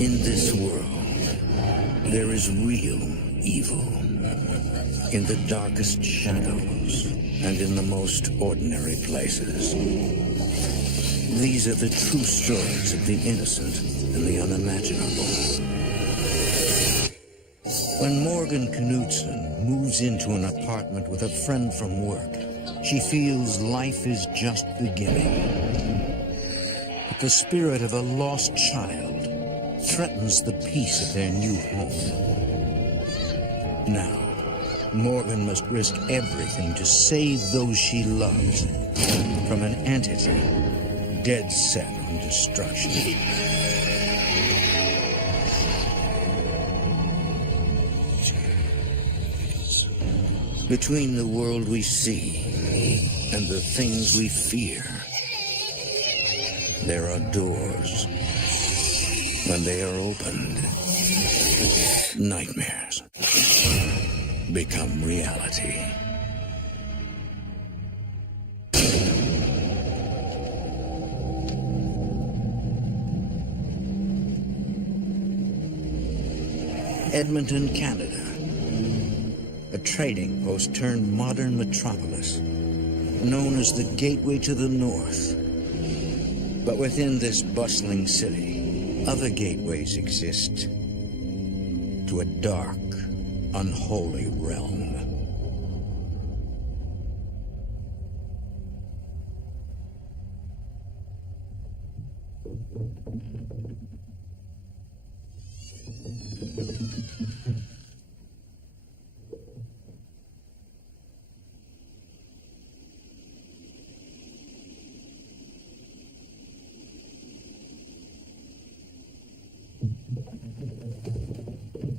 In this world, there is real evil. In the darkest shadows and in the most ordinary places. These are the true stories of the innocent and the unimaginable. When Morgan Knudsen moves into an apartment with a friend from work, she feels life is just beginning. But the spirit of a lost child threatens the peace of their new home. Now, Morgan must risk everything to save those she loves from an entity dead set on destruction. Between the world we see and the things we fear, there are doors. When they are opened, nightmares become reality. Edmonton, Canada. A trading post turned modern metropolis, known as the Gateway to the North. But within this bustling city, other gateways exist to a dark, unholy realm.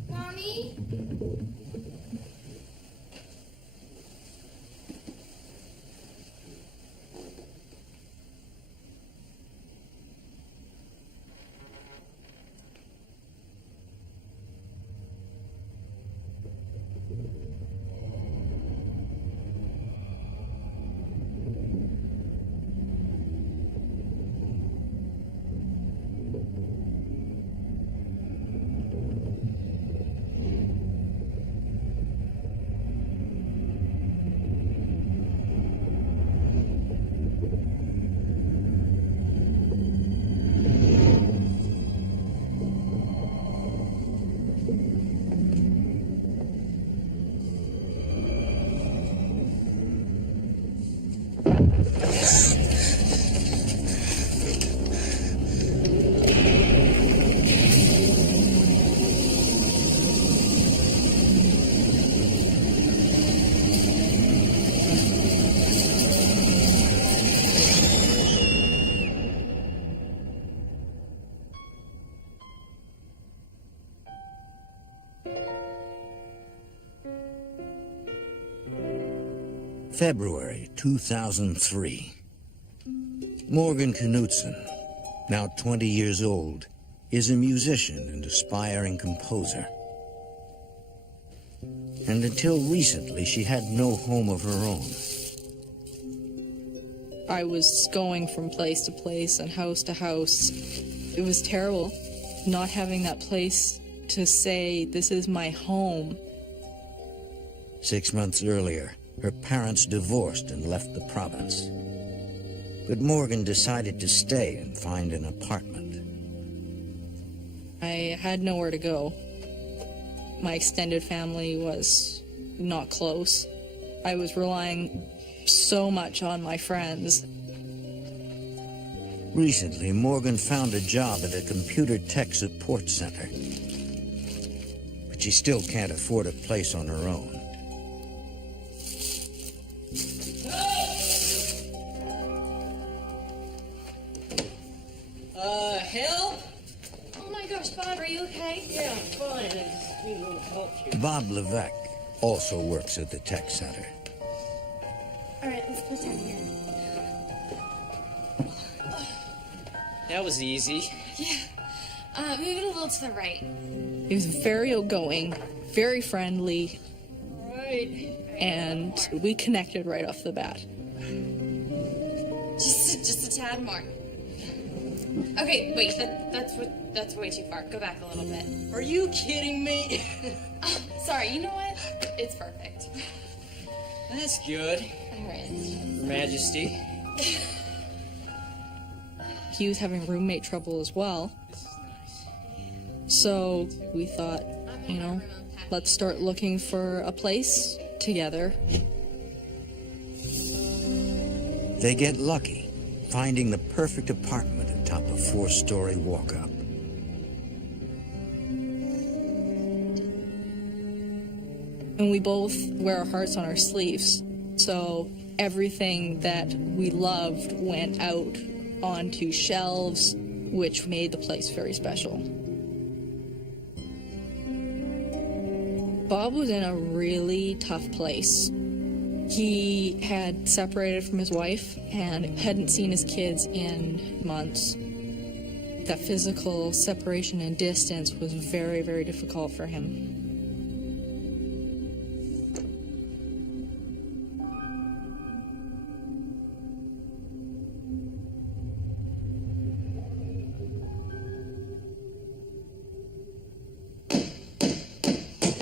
Mommy? February 2003. Morgan Knudsen, now 20 years old, is a musician and aspiring composer. And until recently, she had no home of her own. I was going from place to place and house to house. It was terrible not having that place to say, this is my home. 6 months earlier, her parents divorced and left the province. But Morgan decided to stay and find an apartment. I had nowhere to go. My extended family was not close. I was relying so much on my friends. Recently, Morgan found a job at a computer tech support center. But she still can't afford a place on her own. Help? Oh my gosh, Bob, are you okay? Yeah, I'm fine. I just need a little help here. Bob Levesque also works at the tech center. All right, let's pretend here. That was easy. Yeah. Move it a little to the right. He was very outgoing, very friendly, Right. and we connected right off the bat. Just a tad more. Okay, wait, that's way too far. Go back a little bit. Are you kidding me? Sorry, you know what? It's perfect. That's good. Alright. Your Majesty. He was having roommate trouble as well. So we thought, let's start looking for a place together. They get lucky, finding the perfect apartment atop a 4-story walk-up. And we both wear our hearts on our sleeves. So everything that we loved went out onto shelves, which made the place very special. Bob was in a really tough place. He had separated from his wife and hadn't seen his kids in months. That physical separation and distance was very, very difficult for him.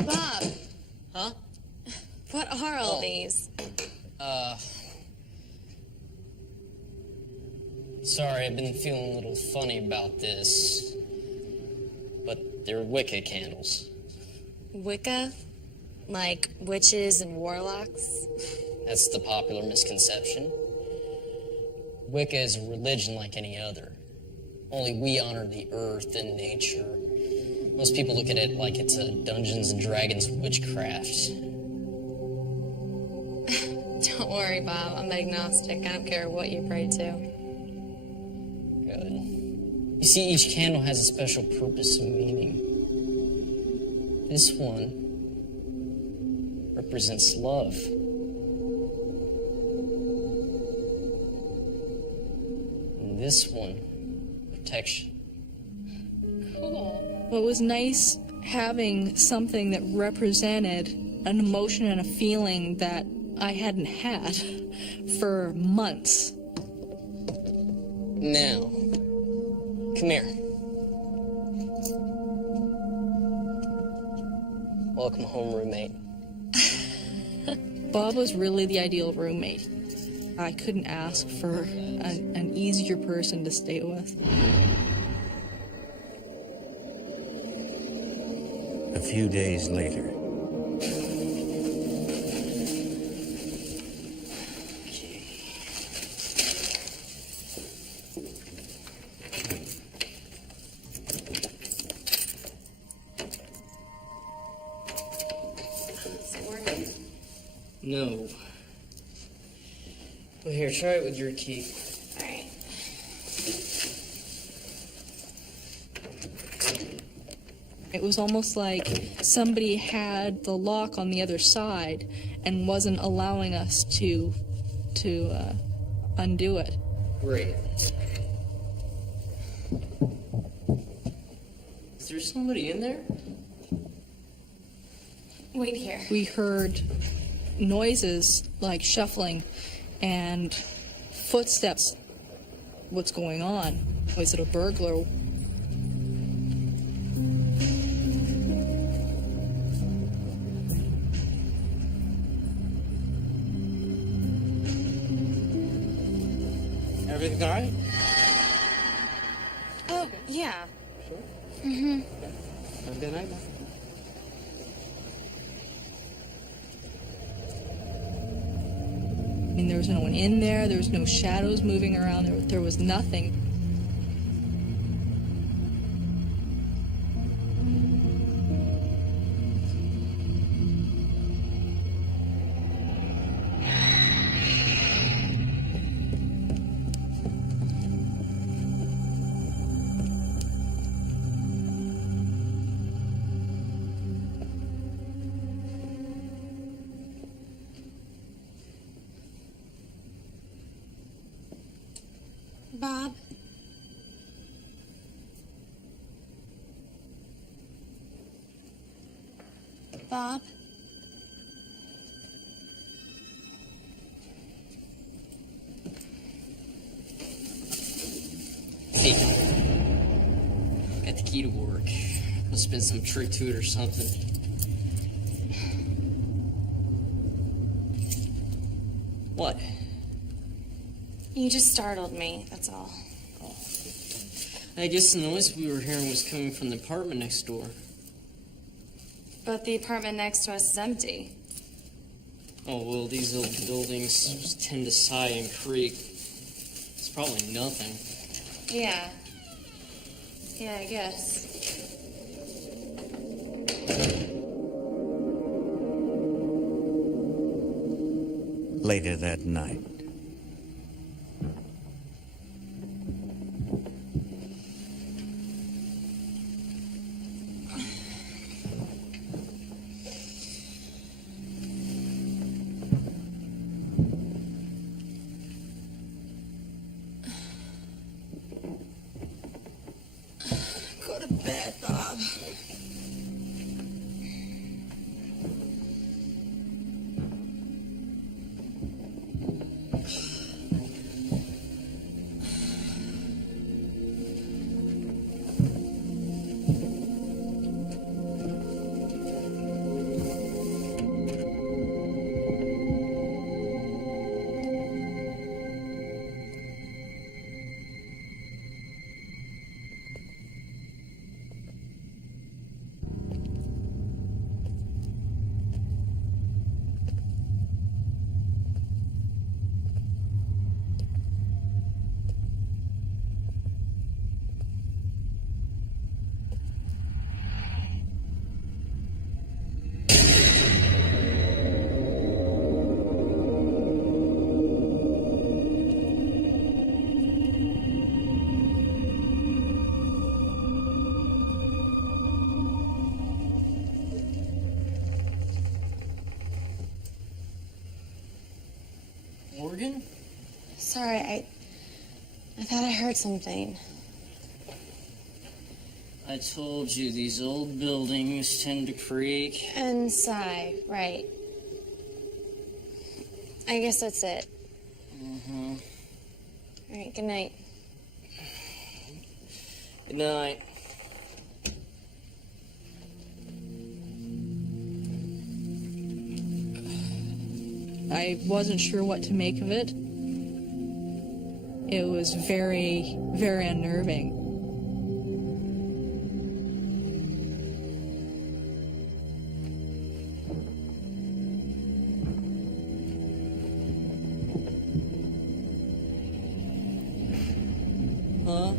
Bob, Huh? what are all these? Sorry, I've been feeling a little funny about this. But they're Wicca candles. Wicca? Like witches and warlocks? That's the popular misconception. Wicca is a religion like any other. Only we honor the earth and nature. Most people look at it like it's a Dungeons and Dragons witchcraft. Don't worry, Bob. I'm agnostic. I don't care what you pray to. Good. You see, each candle has a special purpose and meaning. This one represents love. And this one, protection. Cool. Well, it was nice having something that represented an emotion and a feeling that I hadn't had for months. Now, come here. Welcome home, roommate. Bob was really the ideal roommate. I couldn't ask for an easier person to stay with. A few days later, No. Well, here, try it with your key. Alright. It was almost like somebody had the lock on the other side and wasn't allowing us to undo it. Great. Is there somebody in there? Wait here. We heard noises like shuffling and footsteps. What's going on? Was it a burglar? Everything all right? Oh, yeah. Sure. Mm-hmm. Have a good night, man. I mean, there was no one in there. There was no shadows moving around. There was nothing. Bob? Bob? Hey. key to work. Must have been some trick to it or something. What? You just startled me, that's all. I guess the noise we were hearing was coming from the apartment next door. But the apartment next to us is empty. Oh, well, these old buildings tend to sigh and creak. It's probably nothing. Yeah. Yeah, I guess. Later that night. Go to bed, Bob. Morgan? Sorry, I thought I heard something. I told you these old buildings tend to creak. And sigh, right. I guess that's it. Mm-hmm. All right, good night. Good night. I wasn't sure what to make of it. It was very, very unnerving. Huh?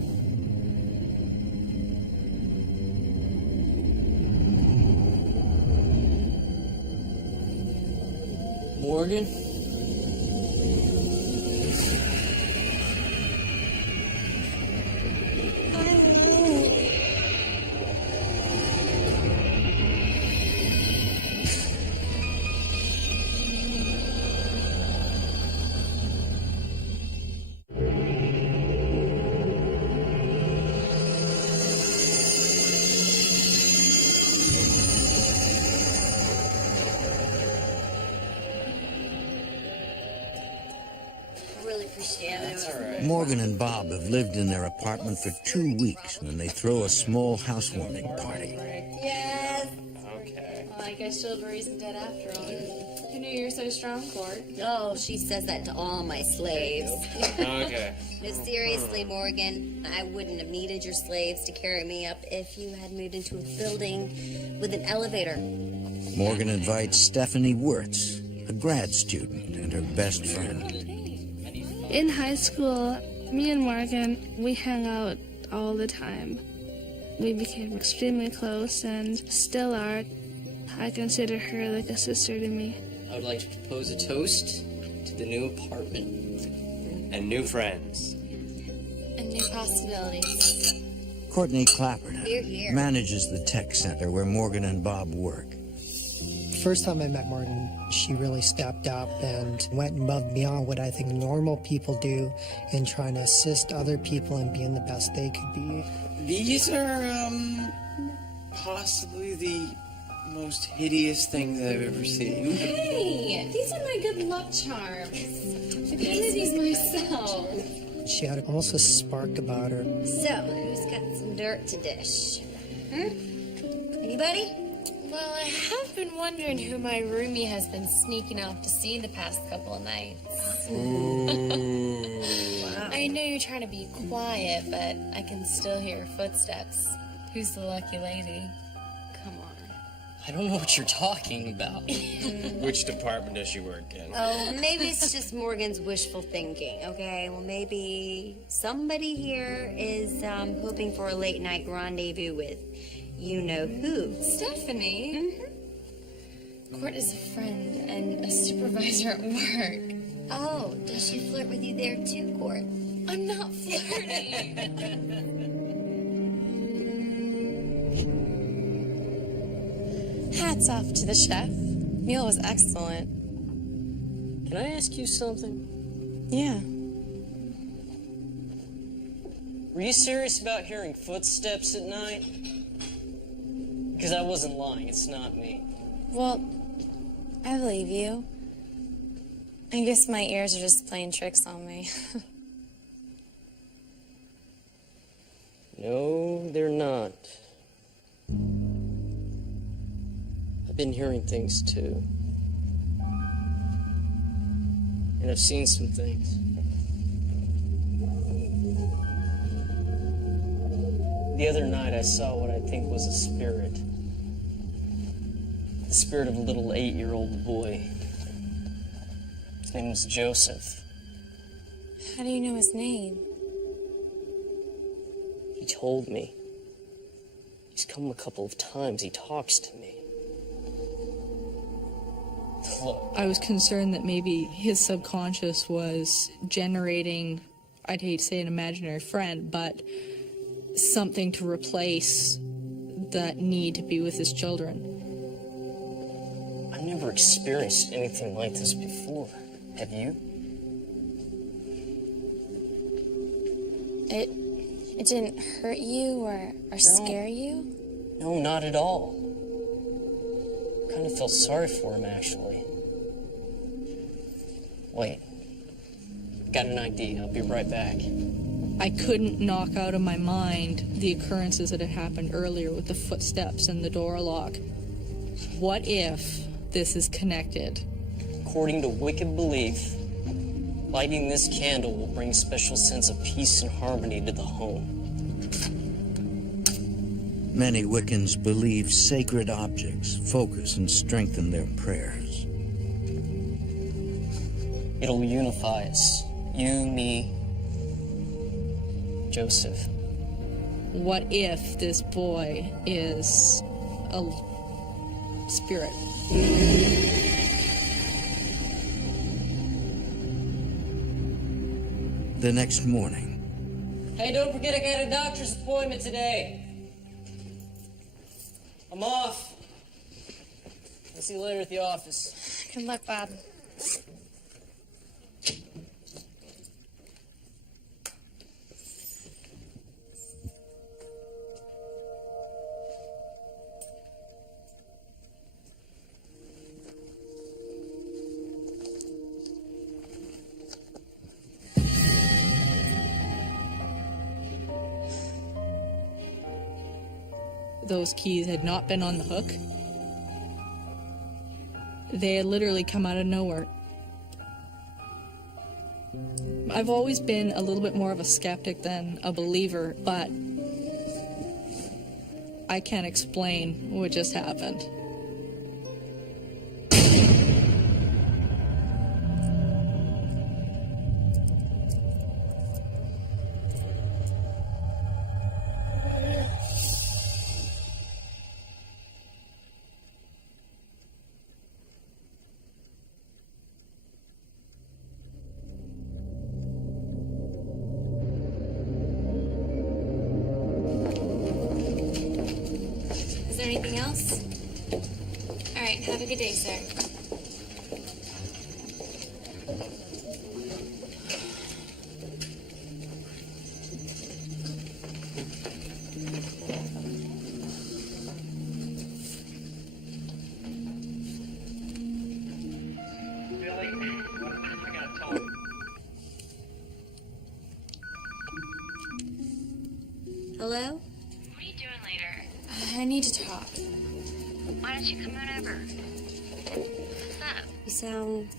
Morgan? That's all right. Morgan and Bob have lived in their apartment for 2 weeks when they throw a small housewarming party. Yes. Okay. Well, I guess chivalry's dead after all. Who knew you were so strong, Court? Oh, she says that to all my slaves. Okay. No, seriously, Morgan, I wouldn't have needed your slaves to carry me up if you had moved into a building with an elevator. Morgan invites Stephanie Wirtz, a grad student and her best friend. In high school, me and Morgan, we hung out all the time. We became extremely close and still are. I consider her like a sister to me. I would like to propose a toast to the new apartment. And new friends. And new possibilities. Courtney Clapperton Hear, hear. manages the tech center where Morgan and Bob work. First time I met Morgan, she really stepped up and went above and beyond what I think normal people do in trying to assist other people and being the best they could be. These are, possibly the most hideous things I've ever seen. Hey, these are my good luck charms. I painted these myself. She had almost a spark about her. So, who's got some dirt to dish? Anybody? Well, I have been wondering who my roomie has been sneaking off to see the past couple of nights. I know you're trying to be quiet, but I can still hear footsteps. Who's the lucky lady? Come on. I don't know what you're talking about. Which department does she work in? Oh, maybe it's just Morgan's wishful thinking, okay? Well, maybe somebody here is hoping for a late night rendezvous with you-know-who. Stephanie? Court is a friend and a supervisor at work. Oh, does she flirt with you there too, Court? I'm not flirting. Hats off to the chef. Meal was excellent. Can I ask you something? Yeah. Were you serious about hearing footsteps at night? Because I wasn't lying, it's not me. Well, I believe you. I guess my ears are just playing tricks on me. No, they're not. I've been hearing things too. And I've seen some things. The other night I saw what I think was a spirit. The spirit of a little 8-year-old boy. His name was Joseph. How do you know his name? He told me. He's come a couple of times. He talks to me. Look, I was concerned that maybe his subconscious was generating, I'd hate to say an imaginary friend, but something to replace that need to be with his children. I've never experienced anything like this before. Have you? It didn't hurt you or scare you? No, not at all. Kind of felt sorry for him, actually. Wait. Got an idea. I'll be right back. I couldn't knock out of my mind the occurrences that had happened earlier with the footsteps and the door lock. What if this is connected? According to wicked belief, lighting this candle will bring a special sense of peace and harmony to the home. Many Wiccans believe sacred objects focus and strengthen their prayers. It'll unify us. You, me, Joseph. What if this boy is a spirit? The next morning, Hey, don't forget I got a doctor's appointment today. I'm off. I'll see you later at the office. Good luck, Bob. Those keys had not been on the hook. They had literally come out of nowhere. I've always been a little bit more of a skeptic than a believer, but I can't explain what just happened. Is there anything else? All right, have a good day, sir. Hello? What are you doing later? I need to talk. Why don't you come on over? What's up? You sound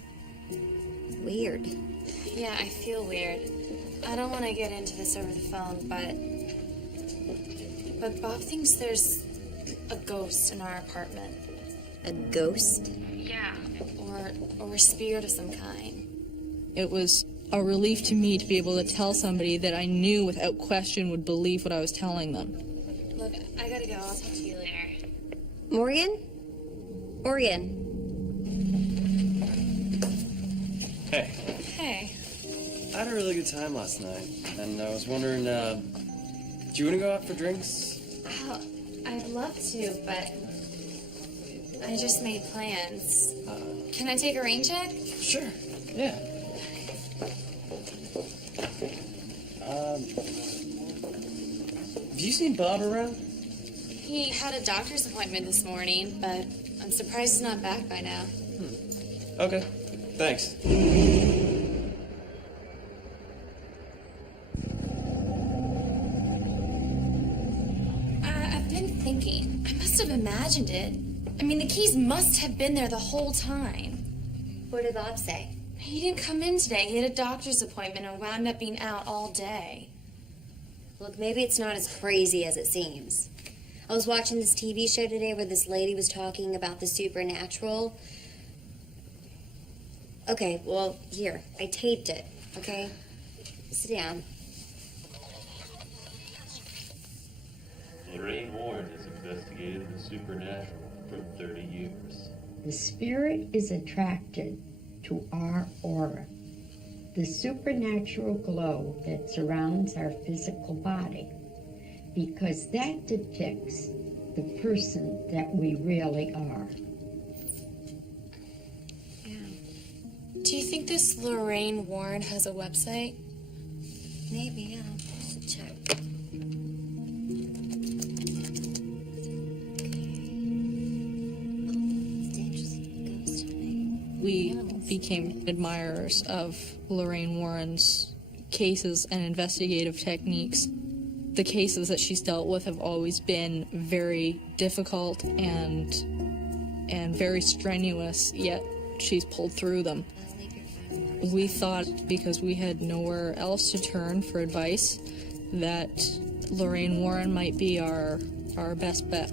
weird. Yeah, I feel weird. I don't want to get into this over the phone, but Bob thinks there's a ghost in our apartment. A ghost? Yeah. Or a spirit of some kind. It was a relief to me to be able to tell somebody that I knew without question would believe what I was telling them. Look, I gotta go. I'll talk to you later. Morgan? Morgan. Hey, Hey. I had a really good time last night, and I was wondering, do you want to go out for drinks? Oh, I'd love to, but I just made plans. Can I take a rain check? Sure. Yeah. Have you seen Bob around? He had a doctor's appointment this morning, but I'm surprised he's not back by now. Okay. Thanks. I've been thinking. I must have imagined it. I mean, the keys must have been there the whole time. What did Bob say? He didn't come in today. He had a doctor's appointment and wound up being out all day. Look, maybe it's not as crazy as it seems. I was watching this TV show today where this lady was talking about the supernatural. Okay, well, here, I taped it, okay? Sit down. Lorraine Warren has investigated the supernatural for 30 years. The spirit is attracted to our aura, the supernatural glow that surrounds our physical body, because that depicts the person that we really are. Do you think this Lorraine Warren has a website? Maybe, yeah. I'll check. We became admirers of Lorraine Warren's cases and investigative techniques. The cases that she's dealt with have always been very difficult and very strenuous, yet she's pulled through them. We thought, because we had nowhere else to turn for advice, that Lorraine Warren might be our best bet.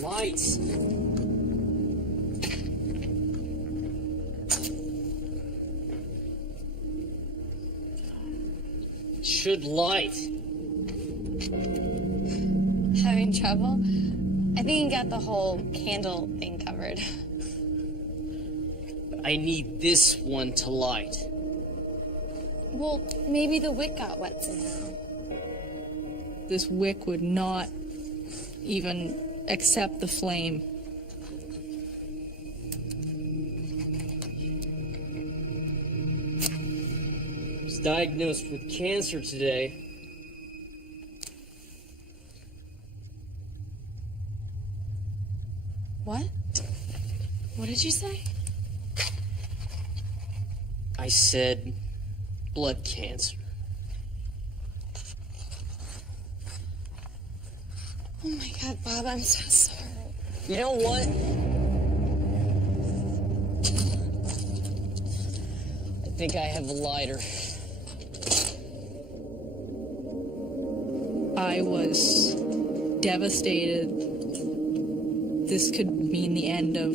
Lights. Should light. Having trouble? I think you got the whole candle thing covered. I need this one to light. Well, maybe the wick got wet somehow. This wick would not even accept the flame. I was diagnosed with cancer today. What? What did you say? I said blood cancer. Oh my God, Bob, I'm so sorry. You know what? I think I have a lighter. I was devastated. This could mean the end of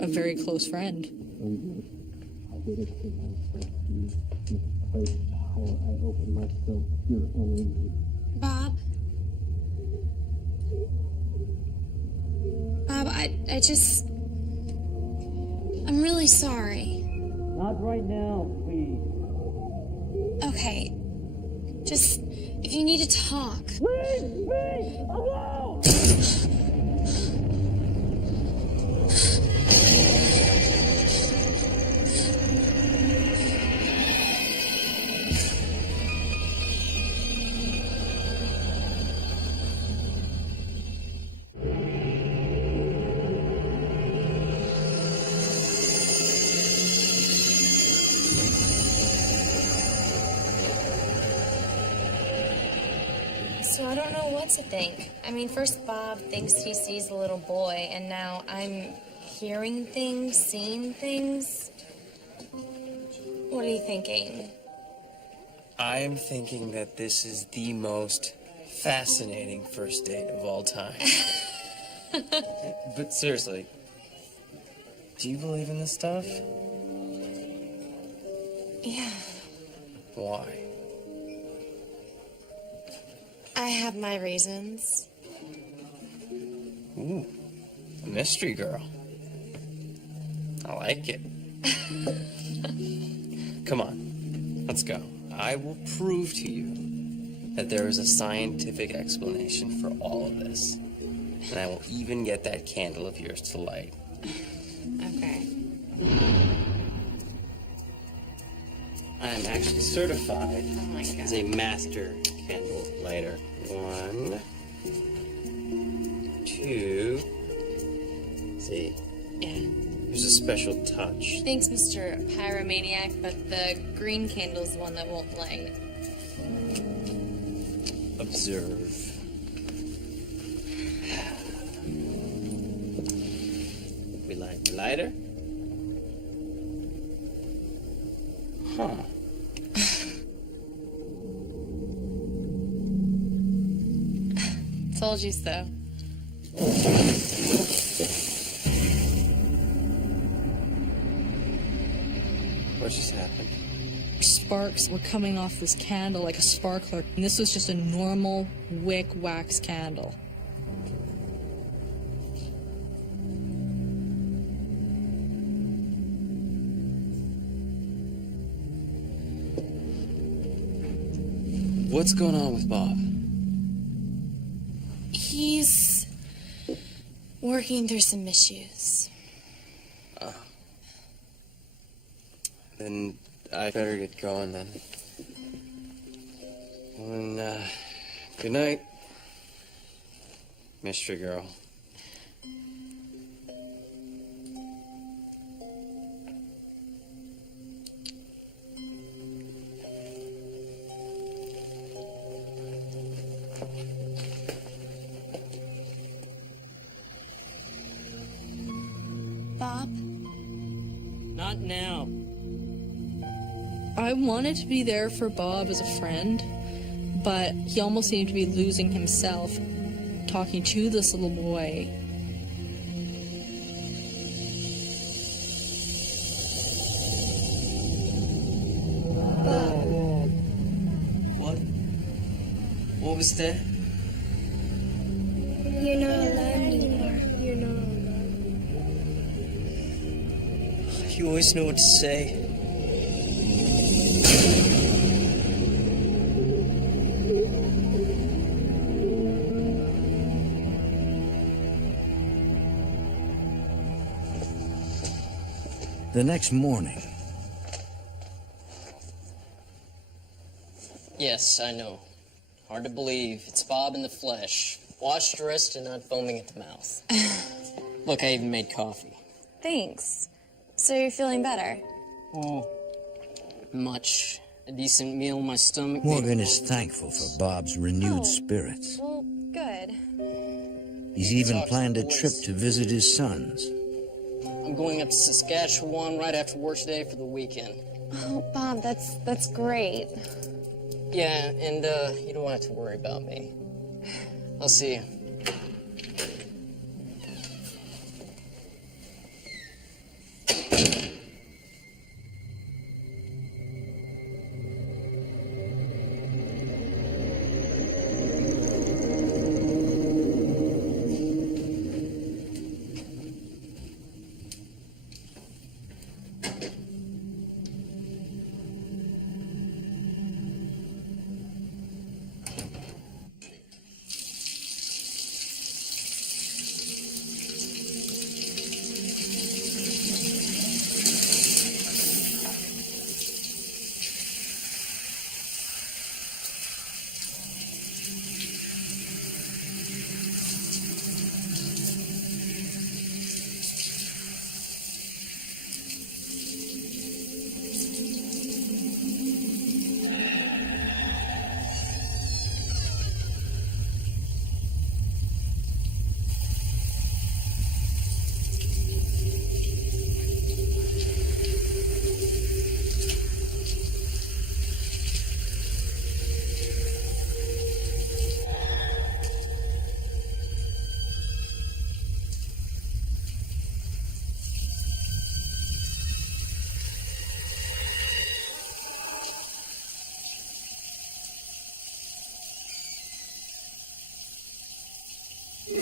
a very close friend. Bob? Bob, I'm really sorry. Not right now, please. Okay. Just, if you need to talk. Please, alone! So I don't know what to think. I mean, first Bob thinks he sees a little boy, and now I'm hearing things, seeing things. What are you thinking? I am thinking that this is the most fascinating first date of all time. But seriously, do you believe in this stuff? Yeah. Why? I have my reasons. Ooh, a mystery girl. I like it. Come on, let's go. I will prove to you that there is a scientific explanation for all of this. And I will even get that candle of yours to light. Okay. I am actually certified Oh my as god. a master candle lighter. 1, 2. See, Yeah. there's a special touch. Thanks, Mr. Pyromaniac, but the green candle's the one that won't light. Observe. We light the lighter. Huh. Told you so. What just happened? Sparks were coming off this candle like a sparkler, and this was just a normal wick wax candle. What's going on with Bob? He's working through some issues. Then I better get going then. And, good night, mystery girl. Bob? Not now. I wanted to be there for Bob as a friend, but he almost seemed to be losing himself talking to this little boy. What? What was that? You're not alone anymore. You're not alone. You always know what to say. The next morning, Yes, I know. Hard to believe. It's Bob in the flesh. Washed, dressed, and not foaming at the mouth. Look, I even made coffee. Thanks. So you're feeling better? Oh, much. A decent meal in my stomach. Morgan is thankful for Bob's renewed spirits. Well, good. He's even planned a trip to visit his sons. I'm going up to Saskatchewan right after work today for the weekend. Oh, Bob, that's great. Yeah, and you don't have to worry about me. I'll see you. I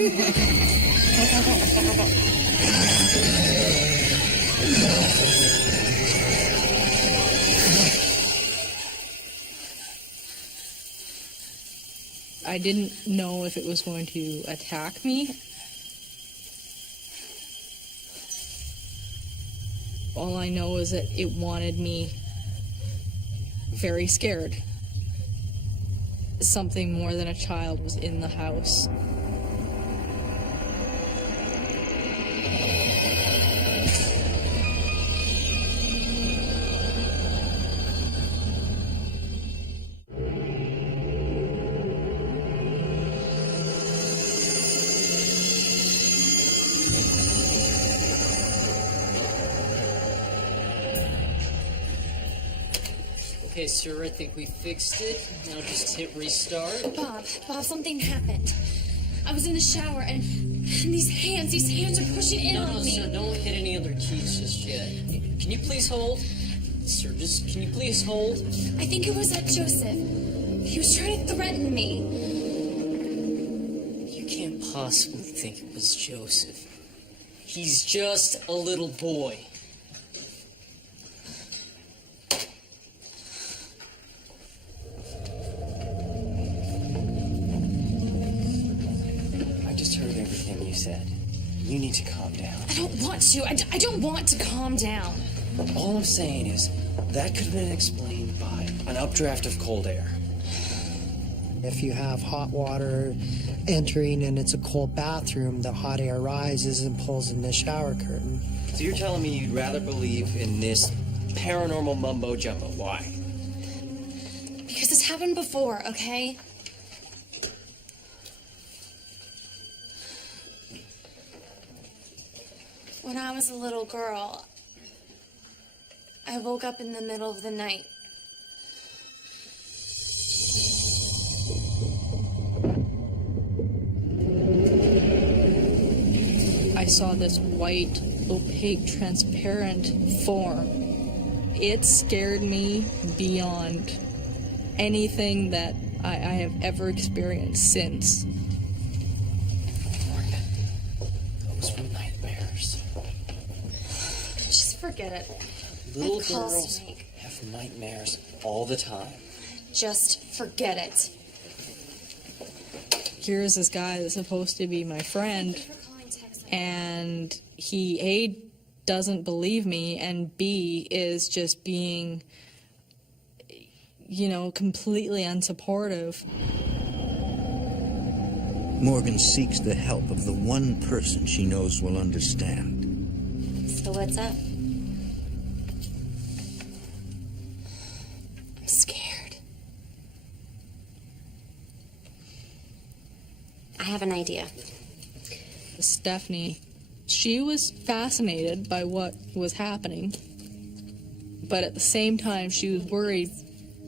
didn't know if it was going to attack me. All I know is that it wanted me very scared. Something more than a child was in the house. Okay, sir, I think we fixed it. Now just hit restart. Bob, something happened. I was in the shower and these hands are pushing in on me. No, sir, don't hit any other keys just yet. Can you please hold? Sir, can you please hold? I think it was Joseph. He was trying to threaten me. You can't possibly think it was Joseph. He's just a little boy. Heard everything you said. You need to calm down. I don't want to. I don't want to calm down. All I'm saying is that could have been explained by an updraft of cold air. If you have hot water entering and it's a cold bathroom, the hot air rises and pulls in the shower curtain. So you're telling me you'd rather believe in this paranormal mumbo jumbo? Why? Because it's happened before, okay? When I was a little girl, I woke up in the middle of the night. I saw this white, opaque, transparent form. It scared me beyond anything that I have ever experienced since. Those were nightmares. Just forget it. Little I have calls girls to make. have nightmares all the time. Just forget it. Here's this guy that's supposed to be my friend, and he A, doesn't believe me, and B, is just being, completely unsupportive. Morgan seeks the help of the one person she knows will understand. So what's up? I'm scared. I have an idea. Stephanie, she was fascinated by what was happening, but at the same time she was worried.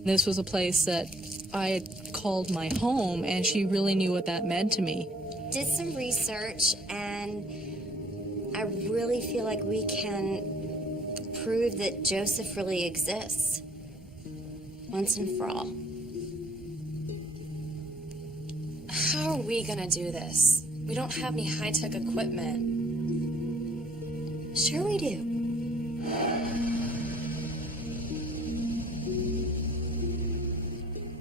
This was a place that I had called my home, and she really knew what that meant to me. Did some research, and I really feel like we can prove that Joseph really exists once and for all. How are we gonna do this? We don't have any high-tech equipment. Sure we do.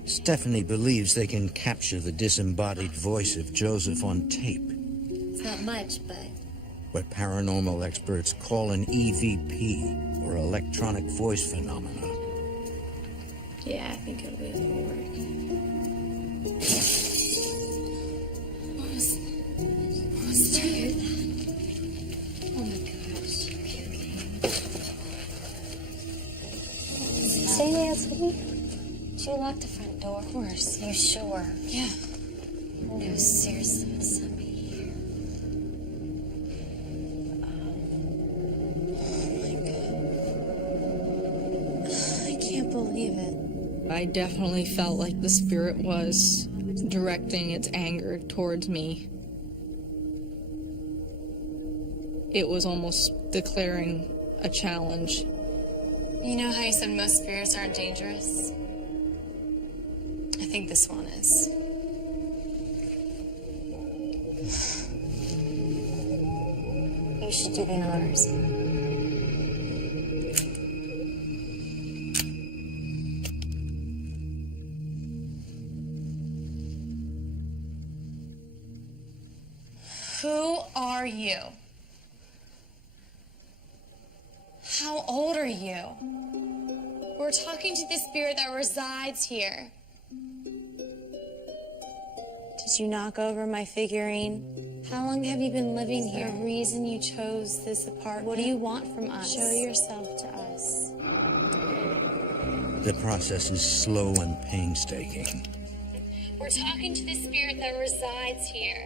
Stephanie believes they can capture the disembodied voice of Joseph on tape, It's not much, but what paranormal experts call an EVP, or electronic voice phenomenon. Yeah, I think it'll be able to work. What was that? oh my gosh. Say Nancy, did you lock the front door? Of course. You sure? Yeah. No, seriously, there's somebody here. I can't believe it. I definitely felt like the spirit was directing its anger towards me. It was almost declaring a challenge. You know how you said most spirits aren't dangerous? I think this one is. You should do the honors. Who are you? How old are you? We're talking to the spirit that resides here. Did you knock over my figurine? How long have you been living here? The reason you chose this apartment? What do you want from us? Show yourself to us. The process is slow and painstaking. We're talking to the spirit that resides here.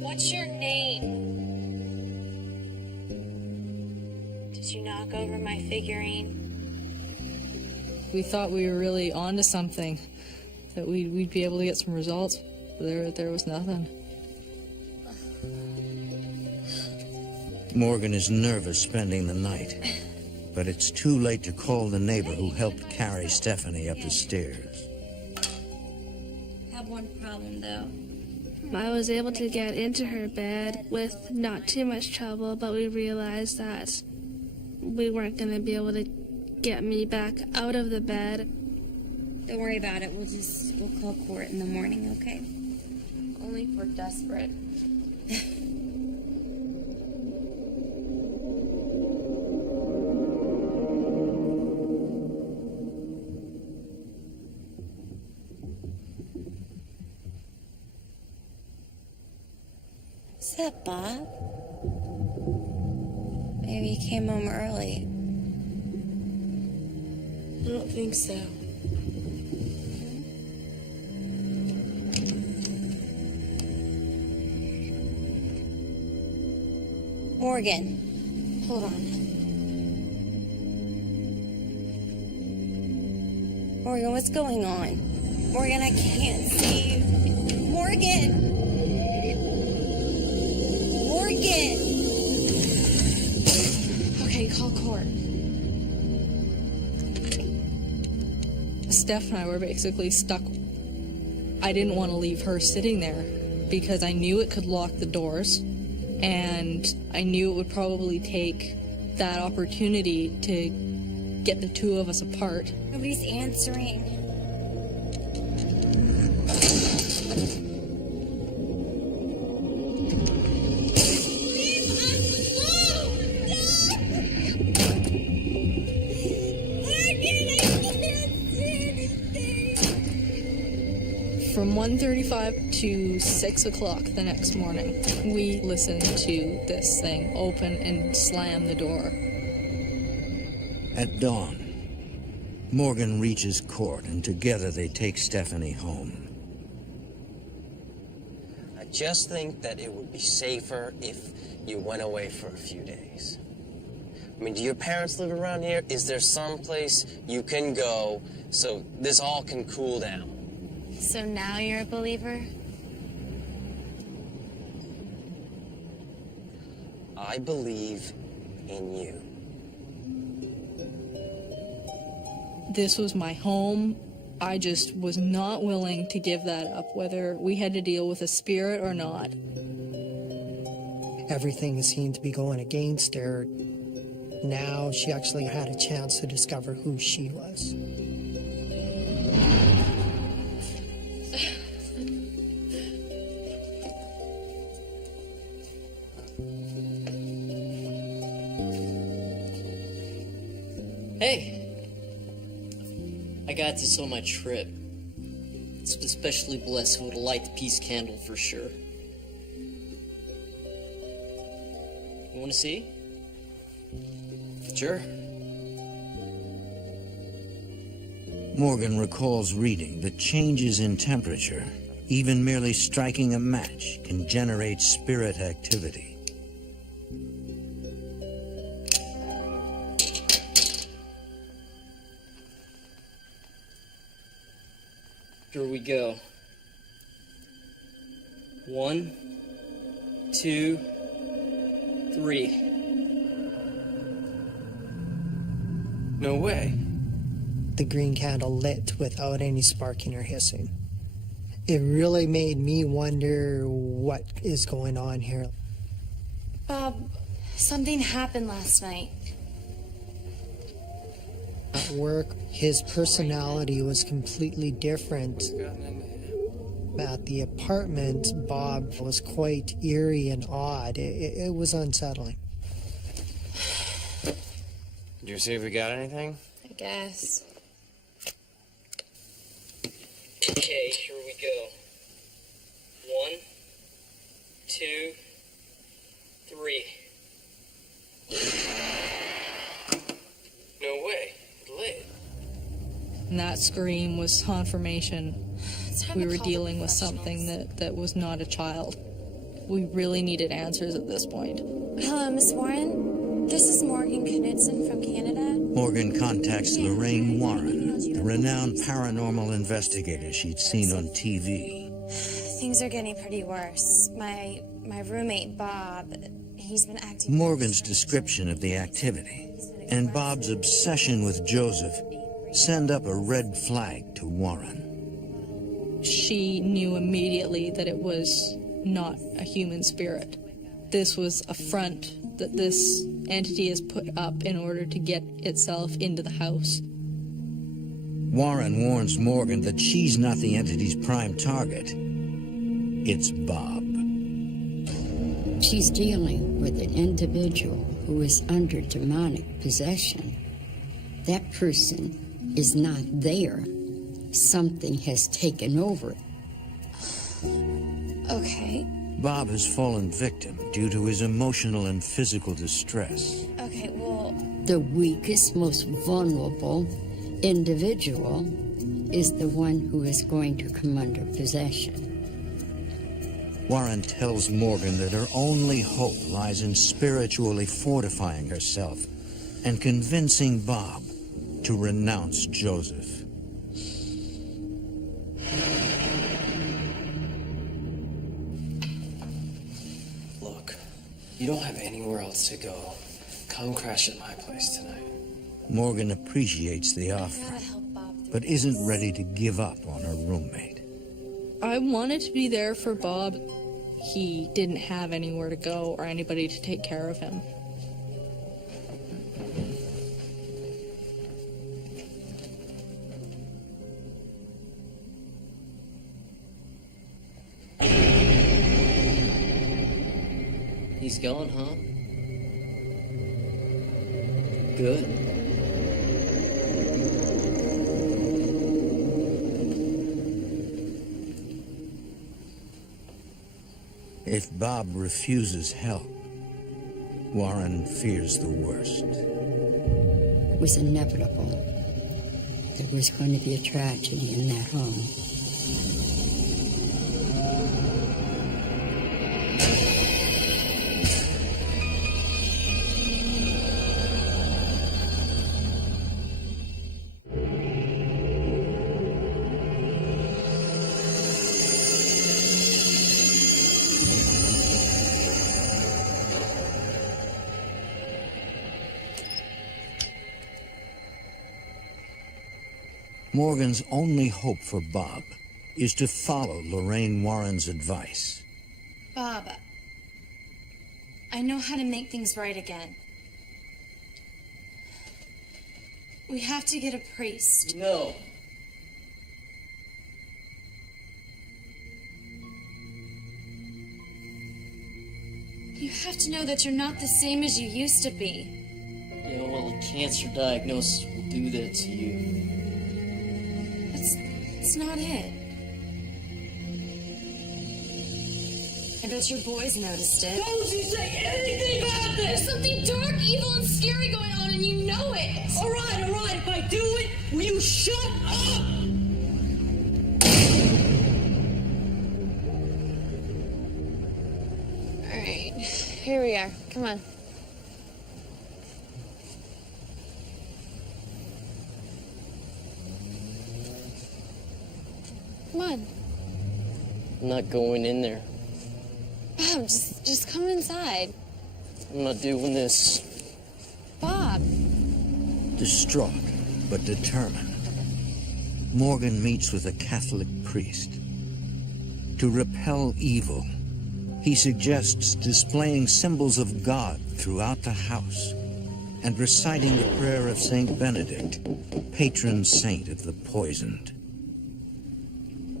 What's your name? Did you knock over my figurine? We thought we were really onto something, that we'd be able to get some results. There was nothing. Morgan is nervous spending the night, but it's too late to call the neighbor who helped carry Stephanie up the stairs. I have one problem, though. I was able to get into her bed with not too much trouble, but we realized that we weren't going to be able to get me back out of the bed. Don't worry about it. We'll call court in the morning, okay? Only if we're desperate. What's that, Bob? Maybe you came home early. I don't think so. Morgan, hold on. Morgan, what's going on? Morgan, I can't see you. Morgan! Morgan! Okay, call court. Steph and I were basically stuck. I didn't want to leave her sitting there because I knew it could lock the doors, and I knew it would probably take that opportunity to get the two of us apart. Nobody's answering. From 1:35 to 6 o'clock the next morning, we listened to this thing open and slam the door. At dawn, Morgan reaches court, and together they take Stephanie home. I just think that it would be safer if you went away for a few days. I mean, do your parents live around here? Is there some place you can go so this all can cool down? So now you're a believer? I believe in you. This was my home. I just was not willing to give that up, whether we had to deal with a spirit or not. Everything seemed to be going against her. Now she actually had a chance to discover who she was. Hey, I got this on my trip. It's especially blessed with a light the peace candle for sure. You want to see? Sure. Morgan recalls reading that changes in temperature, even merely striking a match, can generate spirit activity. Here we go. 1, 2, 3. No way. The green candle lit without any sparking or hissing. It really made me wonder what is going on here. Bob, something happened last night. At work, his personality was completely different. At the apartment, Bob was quite eerie and odd. It was unsettling. Did you see if we got anything? I guess. Okay, here we go. 1, 2, 3. No way. It lit. And that scream was confirmation we were dealing with something that was not a child. We really needed answers at this point. Hello, Miss Warren. This is Morgan Knudsen from Canada. Morgan contacts Lorraine Warren, the renowned paranormal investigator she'd seen on TV. Things are getting pretty worse. My roommate, Bob, he's been acting... Morgan's description of the activity and Bob's obsession with Joseph send up a red flag to Warren. She knew immediately that it was not a human spirit. This was a front that this entity has put up in order to get itself into the house. Warren warns Morgan that she's not the entity's prime target. It's Bob. She's dealing with an individual who is under demonic possession. That person is not there. Something has taken over. Okay. Bob has fallen victim due to his emotional and physical distress. Okay, well... The weakest, most vulnerable individual is the one who is going to come under possession. Warren tells Morgan that her only hope lies in spiritually fortifying herself and convincing Bob to renounce Joseph. Look, you don't have anywhere else to go. Come crash at my place tonight. Morgan appreciates the offer, but isn't ready to give up on her roommate. I wanted to be there for Bob. He didn't have anywhere to go or anybody to take care of him. He's gone, huh? Good. If Bob refuses help, Warren fears the worst. It was inevitable. There was going to be a tragedy in that home. Morgan's only hope for Bob is to follow Lorraine Warren's advice. Bob, I know how to make things right again. We have to get a priest. No. You have to know that you're not the same as you used to be. Yeah, well, a cancer diagnosis will do that to you. It's not it. I bet your boys noticed it. Don't you say anything about this! There's something dark, evil, and scary going on, and you know it! All right, if I do it, will you shut up? All right, here we are. Come on. Come on. I'm not going in there. Bob, just come inside. I'm not doing this. Bob. Distraught, but determined, Morgan meets with a Catholic priest. To repel evil, he suggests displaying symbols of God throughout the house and reciting the prayer of Saint Benedict, patron saint of the poisoned.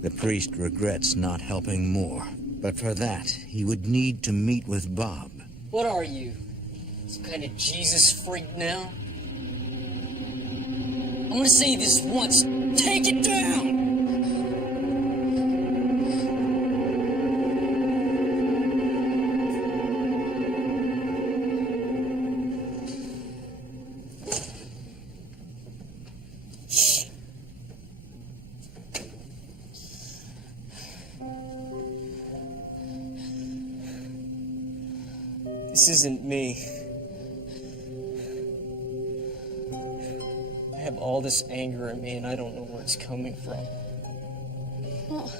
The priest regrets not helping more, but for that, he would need to meet with Bob. What are you? Some kind of Jesus freak now? I'm gonna say this once. Take it down! This isn't me. I have all this anger in me and I don't know where it's coming from. Well,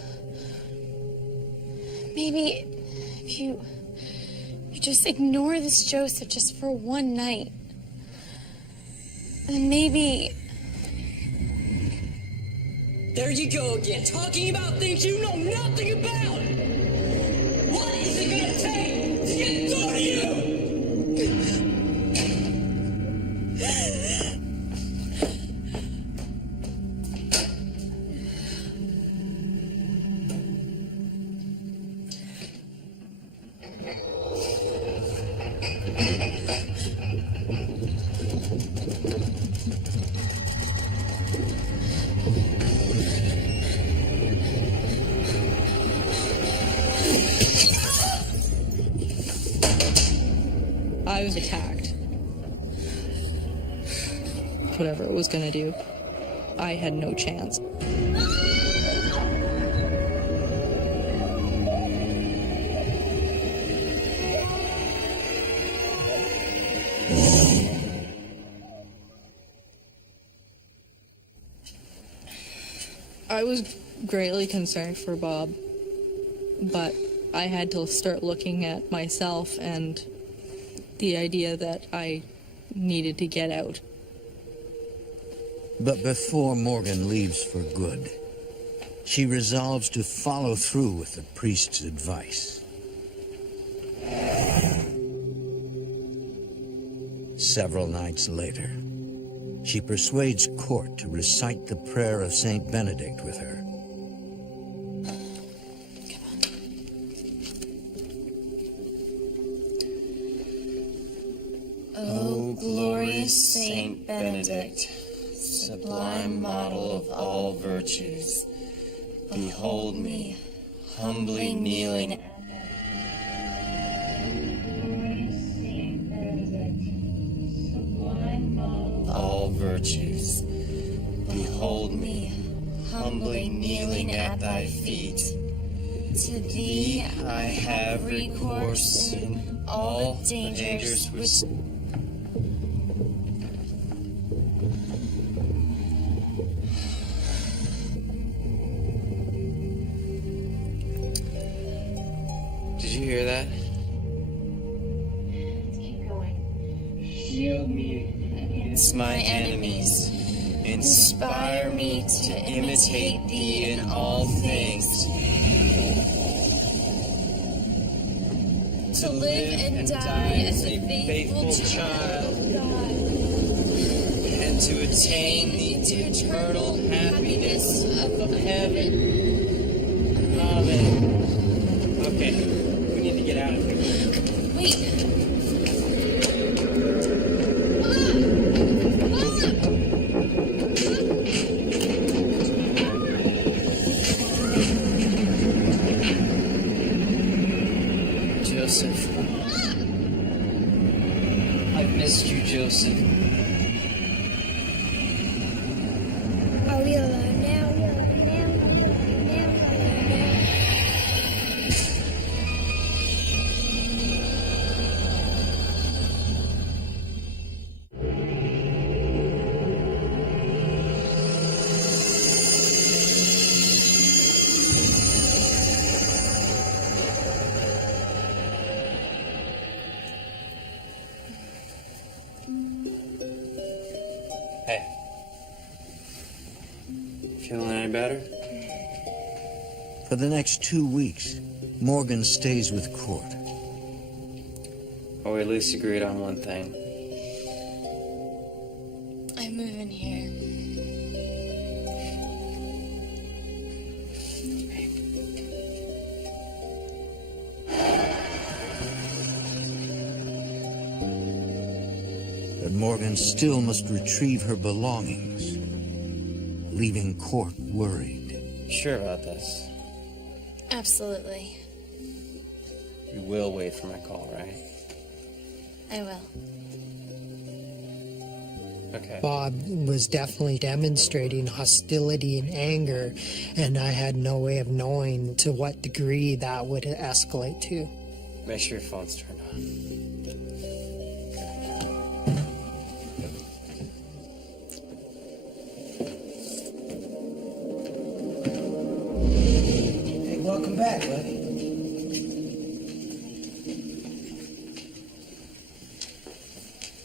maybe if you just ignore this Joseph just for one night, then maybe... There you go again, talking about things you know nothing about! What is it gonna take to get through to you? I was attacked. Whatever it was gonna do, I had no chance. I was greatly concerned for Bob, but I had to start looking at myself and the idea that I needed to get out. But before Morgan leaves for good, she resolves to follow through with the priest's advice. Several nights later, she persuades Court to recite the prayer of Saint Benedict with her. O glorious Saint Benedict, sublime model of all virtues, behold me, humbly kneeling. All virtues, behold me, humbly kneeling at thy feet. To thee I have recourse in all the dangers which Did you hear that? Keep going. shield me against my enemies. Inspire me to imitate thee in all things. To live and die as a faithful child of God, And to attain the eternal happiness of heaven. Amen. Okay, we need to get out of here. wait. Joseph. I've missed you, Joseph. Are we alone now? Hey. Feeling any better? For the next 2 weeks, Morgan stays with Court. Well, we at least agreed on one thing. I'm moving here. But Morgan still must retrieve her belongings, leaving Court worried. Sure about this? Absolutely. You will wait for my call, right? I will. Okay. Bob was definitely demonstrating hostility and anger, and I had no way of knowing to what degree that would escalate to. Make sure your phone's turned on. Hey, welcome back, buddy.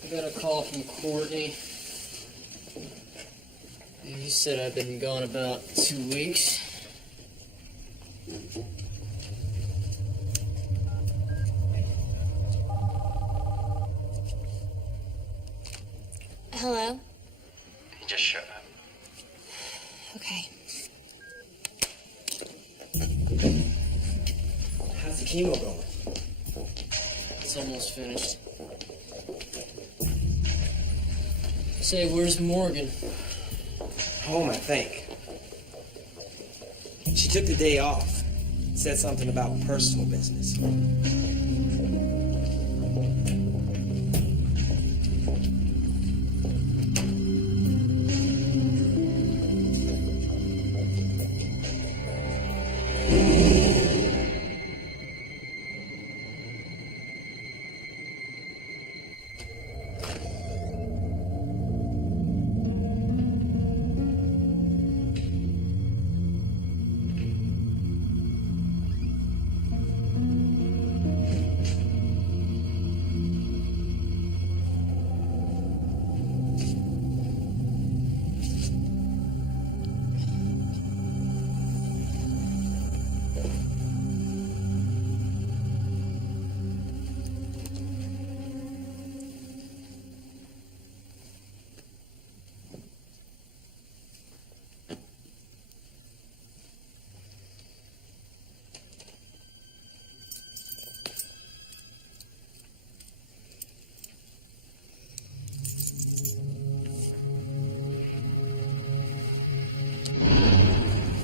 I got a call from Courtney. He said I've been gone about 2 weeks. Hello? He just showed up. Okay. How's the chemo going? It's almost finished. Say, where's Morgan? Home, I think. She took the day off. Said something about personal business.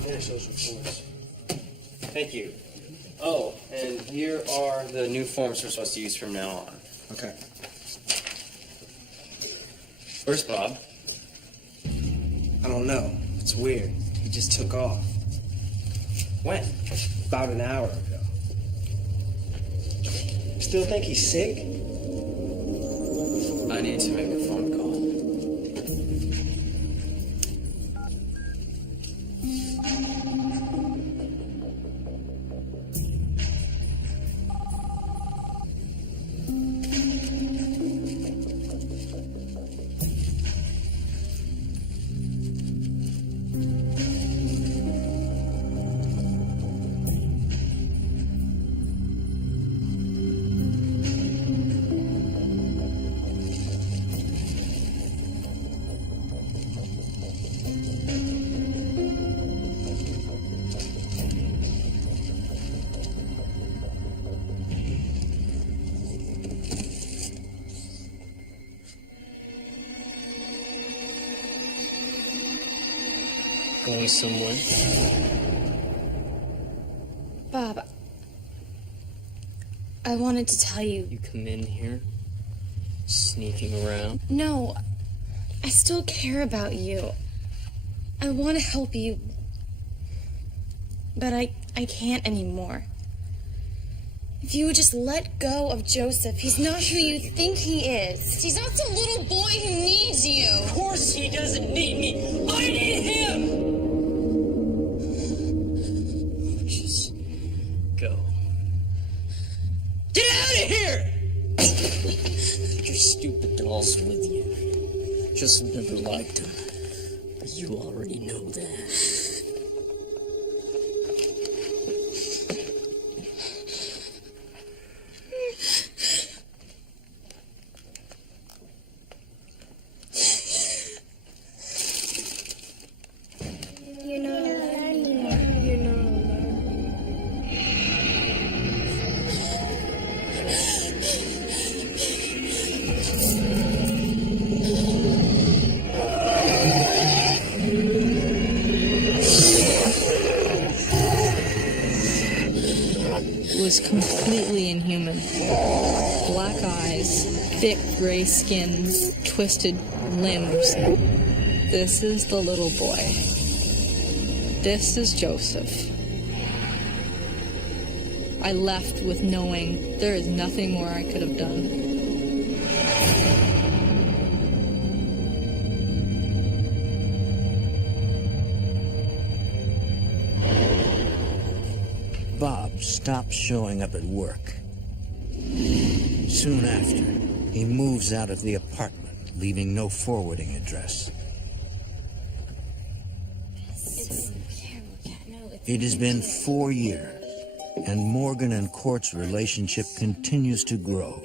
Finish those reports. Thank you. Oh, and here are the new forms we're supposed to use from now on. Okay. Where's Bob? I don't know. It's weird. He just took off. When? About an hour ago. Still think he's sick? I need to make a phone call. Going somewhere? Bob, I wanted to tell you. You come in here, sneaking around. No, I still care about you. I want to help you. But I can't anymore. If you would just let go of Joseph, he's not who you think he is. He's not some little boy who needs you. Of course he doesn't need me. I need him. Just go. Get out of here! Your stupid doll's with you. Just never liked him. But you already know that. was completely inhuman. Black eyes, thick gray skin, twisted limbs. This is the little boy. This is Joseph. I left with knowing there is nothing more I could have done. Bob stops showing up at work. Soon after, he moves out of the apartment, leaving no forwarding address. It has been 4 years, and Morgan and Court's relationship continues to grow.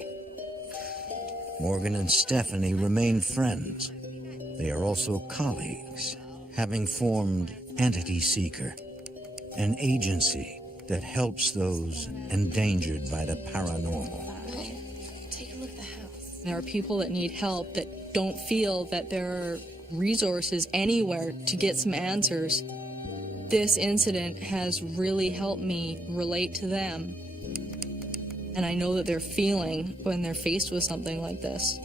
Morgan and Stephanie remain friends. They are also colleagues, having formed Entity Seeker, an agency that helps those endangered by the paranormal. Take a look at the house. There are people that need help that don't feel that there are resources anywhere to get some answers. This incident has really helped me relate to them. And I know that they're feeling when they're faced with something like this.